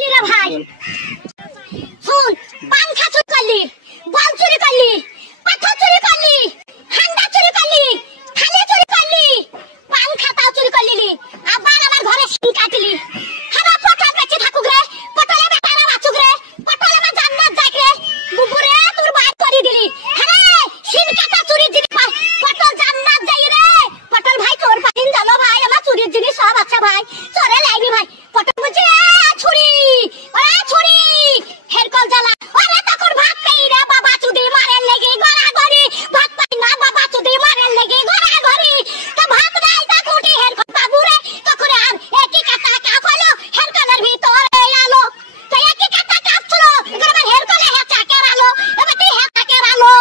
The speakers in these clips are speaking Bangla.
रे भाई सुन पंखा चोरी कर ली बॉल चोरी कर ली पत्थर चोरी कर ली हंडा चोरी कर ली थाली चोरी कर ली पंखा ता चोरी कर ली अब बार बार घरे सिंह काट ली हरा पटल बेचे थाकु रे पटले में तारा बाचुक रे पटले में जन्नत जाक रे बुबु रे तोर बात करी दिली हरे सिंह काटा चोरी दिली पटल जन्नत जाई रे पटल भाई तोर पाइन जानो भाई हम चोरी जिनी सब अच्छा भाई चोरे लाइबी भाई पटल मुझे छुरी हेर कल जाला अरे तकर भात कई रे बाबा चुदी मारे लगी गरा गरी भात पाई ना बाबा चुदी मारे लगी गरा गरी त भात डाल ता कोटी हेर कल बाबू रे तकर आन एक ही कटा का फलो हेर कलर भी तोरे आलो त एक ही कटा का फलो अगर मैं हेर कल है चाके रालो बेटी है चाके रालो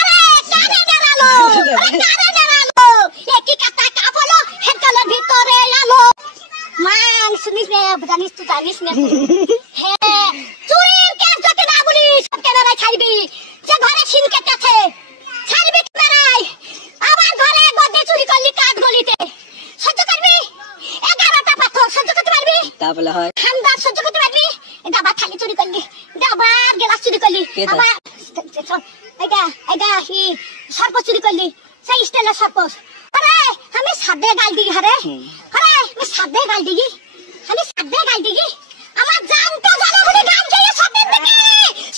अरे कारे डरालो एक ही कटा का फलो हेर कलर भी तोरे आलो मान सुनिस ने जानिस तू जानिस ने हे चुरीर के जते ना बोली सब के ना छाड़बी जे घरे छिन के काছে छाड़बी के बेराई আবার ঘরে গদে চুরি করলি কাট গলিতে সহ্য করবি 11টা পাথর সহ্য করতে পারবি তা বলে হয় ঠান্ডা সহ্য করতে পারবি ডাবা থালি চুরি করলি ডাবা গ্লাস চুরি করলি আবার এটা হি সর্প চুরি করলি সেই স্টাইলের সর্প আরে আমি সাদে গাল দি ঘরে আরে আমি সাদে গাল দিগি আমি সাদে গাল দিগি আমার জান তো জানা বলে গান খেয়ে সাথে দেখি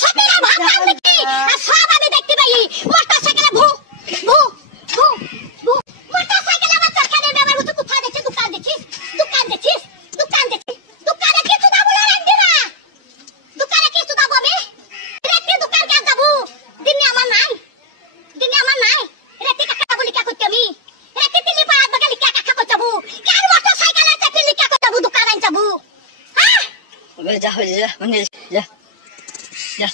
সাথে ভাত গান দেখি আর সব আমি দেখতে পাই মোটরসাইকেলে ভু ভু ভু ভু মোটরসাইকেলে আমার চরকানে আমার মতো কোথায় দেখছিস দোকান দেখছিস দোকানে কি তুই বলে রাখবি না দোকানে কি তুই যাবি রেতে দোকান কে যাব দিনে আমার নাই রেতে কাকা বলি কে করতে আমি রেতে তিলি পাঁচ বাগালি কে কাকা করতে যাবো কার মোটরসাইকেলে চাকরি কে করতে যাবো দোকানে যাবো হ্যাঁ जा जा जा